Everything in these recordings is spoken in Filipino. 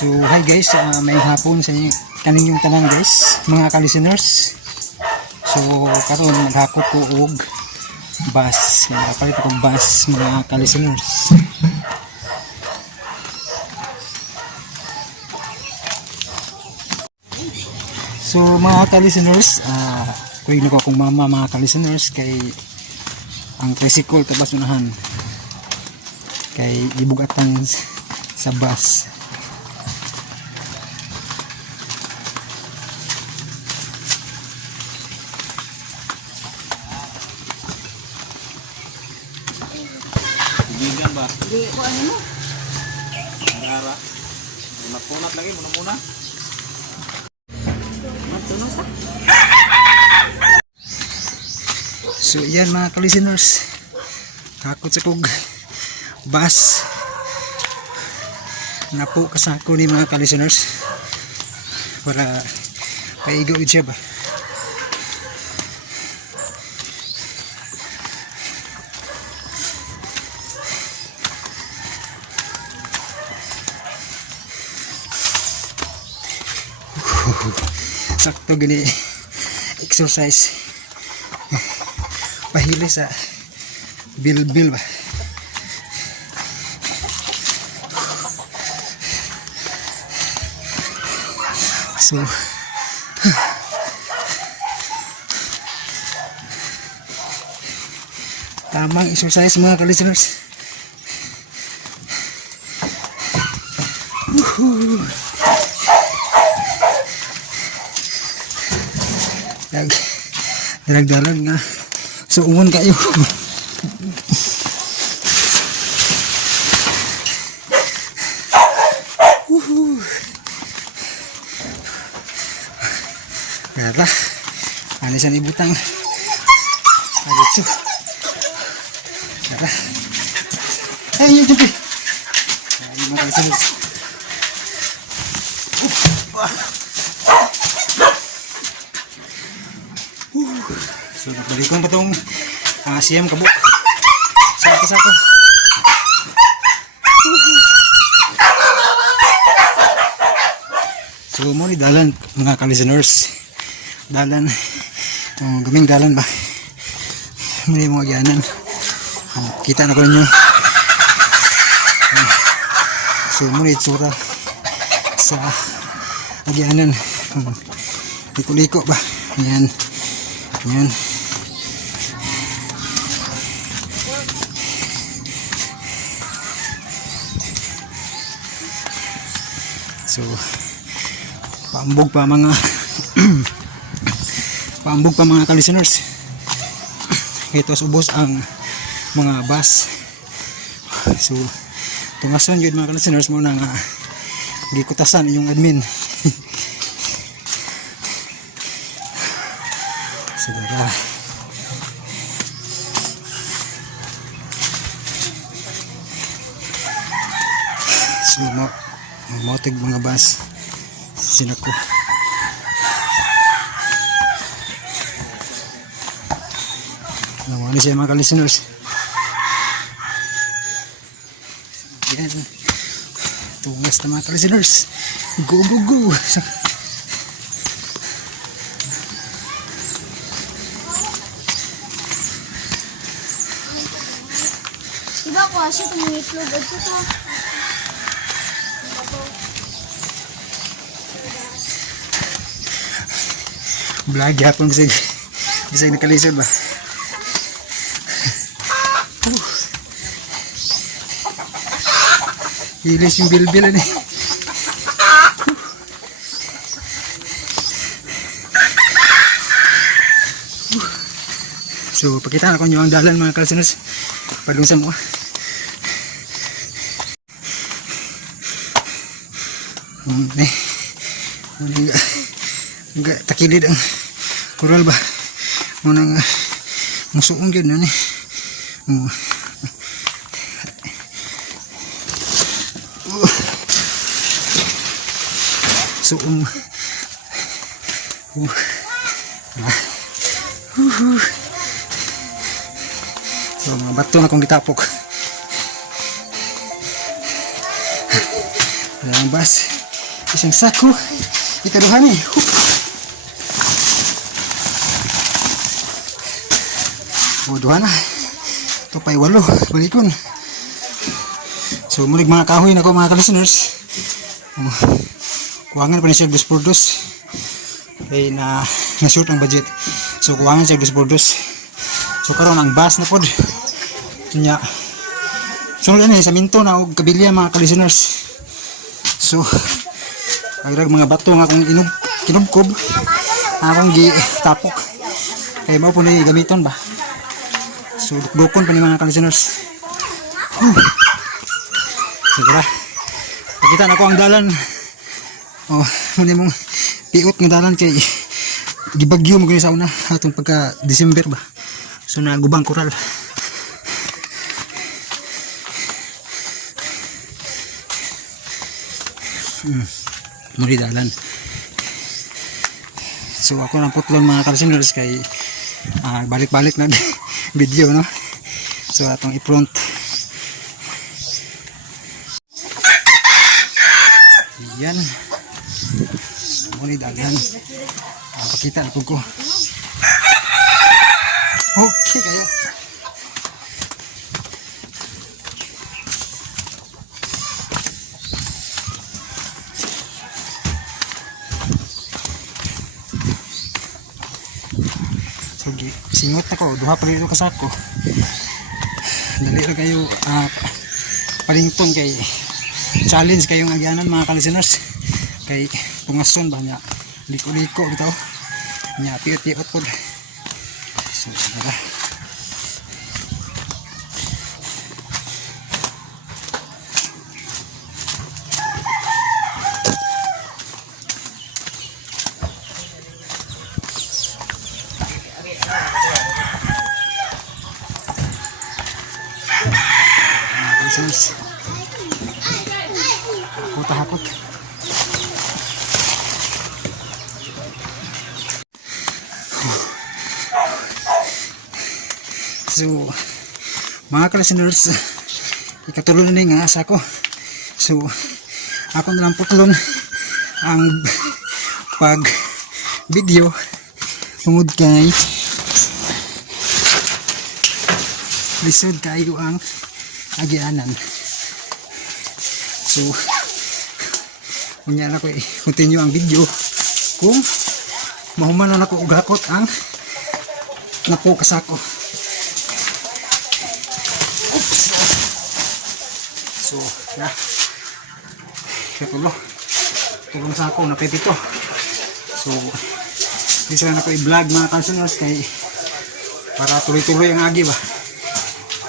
So hi guys, may hapon sa kaninyong tanan guys, mga ka-listeners. So karon maghakot ko og bus, palit ko bus mga ka-listeners. So mga ka-listeners, kuy nako akong mama mga ka-listeners kay ang tricycle tabas unahan kay ibugatan sa bus. Bigan ba? Di ko ano mo. Gara. Mapunat lagi muna. Matunos ha. So yan mga ka-listeners, hakot sa kog bus na po kasako ni mga ka-listeners para paigawid siya ba. Sakto gini exercise pahili sa bilbil ba. So tamang exercise mga ka-listeners. Dalag-dalag nga. So umon kayo. Kaya anisan ibutang. Agitso. Kaya. Ay, yun dyan. Ay, mga kalisinus. So nagbalikon pa itong siyam kabuk sako. So mo ni dalan mga ka-listeners, dalan gaming dalan ba muli mo agyanan. Kita na ko ninyo. So mo ni itsura sa agyanan, liko-liko ba yan. So paambog pa mga paambog pa mga ka-listeners. Ito subos ang mga bus. So tungason yun mga ka-listeners mo nang gikutasan yung admin. Segera. So motig mga bus sinako. Ano siya mga ka-listeners. Yan. Tungas na mga ka-listeners. Go. Diba ko asya itong itlog at ito. Vlog yapon bisa nakalisod ba. Hilis yung bilbil ni. So pakita na ko nyo ang dalan mga ka-listeners. Padungsan mo. Enggak takilid ang kural ba. Munang musuong yun na ni. Suong. So mga bato na kong ditapok. Ang bus Isang sako. Ikaduhan eh. Duha na. Ito pa'y 8. Balikon. So, mulig mga kahoy na ko mga ka-listeners. Kuwangan pa ni siya 2 por 2. Kaya na-shoot ang budget. So, kuwangan siya 2 por 2. So, karon ang bus na pod. Kanya. Sunod ano sa minto na og kabilya mga ka-listeners. So, agrag mga bato nga akong kinubkob. Akong gi-tapok. Kaya mao po na gamiton ba. So, dukdukon pa ni mga ka-listeners. Sigura. Pakita na ko ang dalan. Oh, muna mong piot ng dalan kay gibagyo mo sa una atong pagka December ba. So, nagubang koral. Muli dalan. So, ako ng putlon mga ka-listeners kay balik-balik na video no. So, atong i-front. Yan. Muli dagan. Pakita na po ko. Okay kayo. So, singot ako. Duha pa rin kasako. Dali na kayo palington kay challenge kayong agyanan mga ka-listeners. Kay pungason ba niya liko-liko bitaw niya piot-piot po. So tara. Hakot. So, mga ka-listeners, ikatulon na yung asa ko. So, ako na lang putlon ang pag video tungod kay lisod kayo ang agyanan. So, kunya na ko continue ang video kung mahuman na ako ugakot ang napo kasako. Oops. So, na tulong sa ako na pepito. So, di sila na ko i-vlog mga ka-listeners kay para tuloy-tuloy ang agi ba.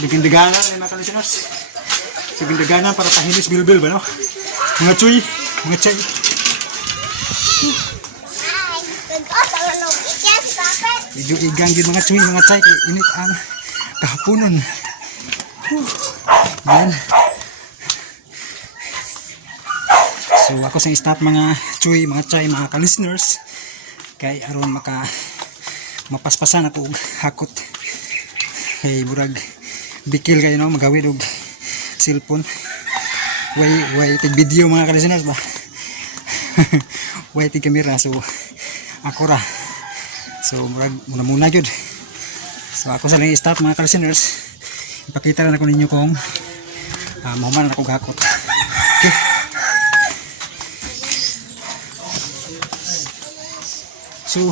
Bigyan daganan mga ka-listeners. Bigyan daganan para tahinis bilbil ba no? Mga chuy, mga chay. Medyo igang yun mga chuy, mga chay. Init ang kahaponon. Yan. So ako sa stop mga chuy, mga chay, mga ka-listeners. Kay aron mapaspasan ako og hakot. Kay burag bikil kayo no, magawid og cellphone. Way tig video mga ka-listeners ba. Way tig camera. So ako ra. So muna jud. So ako sa lang stop mga ka-listeners. Ipakita na ko ninyo kung mahuman ako gakot. Okay. So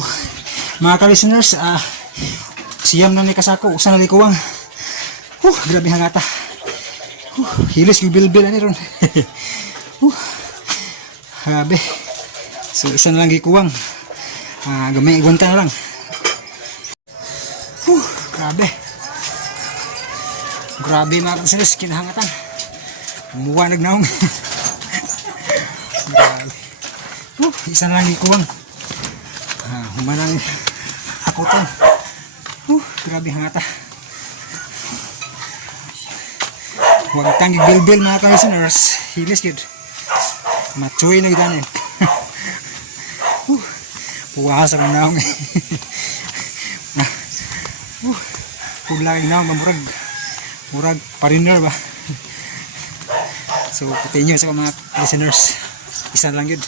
mga ka-listeners, siyam na ni kasako usa na likuwang. Grabe hangata. Hilis yung bilbil ani ron. Grabe. So isa na lang gikuwang. Gamay igwanta na lang. Grabe. Grabe mga ka-listeners, kinahangatan. Muwanag na akong. Grabe. Isa na lang gikuwang. Humanang hakutan. Grabe hangata. Huwag tanggig bilbil mga ka-listeners. Hilis yun. Machoy na gitanin. Puwasa ko na akong. Puglaki na akong murag pariner ba. So continue sa mga listeners. Isa lang yun.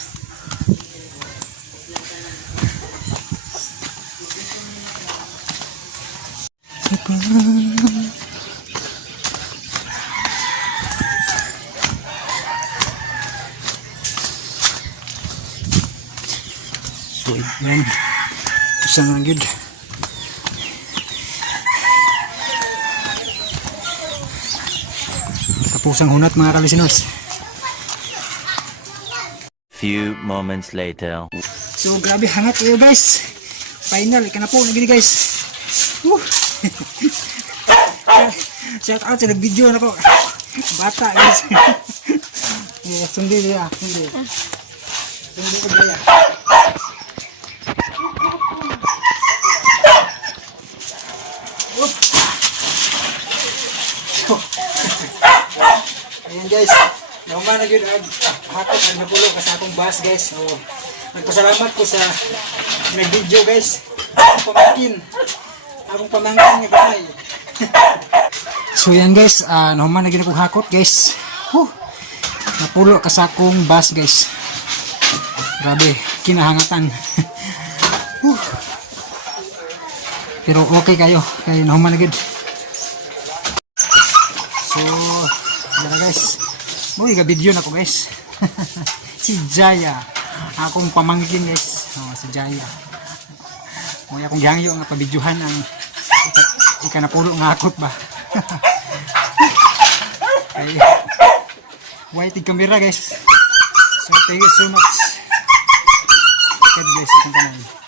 So, yan. Isa lang yun. Tapos ang hunat mga kalisinors. Few moments later. So grabe hangat kayo guys. Final, ika na po nagini guys. Woo! Shout out sa nag-video na ko. Bata guys. Yeah, sundi dia, sundi. Sundi ko dia. Ayan guys, naman na yun hakot ang napulo ka sa akong bus guys. So, nagpasalamat ko sa nag-video guys. Akong pamangkin nga gamay. So yan guys, naman na yun akong hakot guys. Napulo ka sa akong bus guys. Grabe, kinahangatan. Pero okay kayo, kaya naman na yun. So, yan guys. Uy, ga-video na ko guys. Si Jaya. Akong pamangkin guys. Si Jaya. Uy, akong gihangyo nga pabidyohan ang ika na pulo nga akot ba. Ay, waiting camera guys. So, thank you so much. God bless you.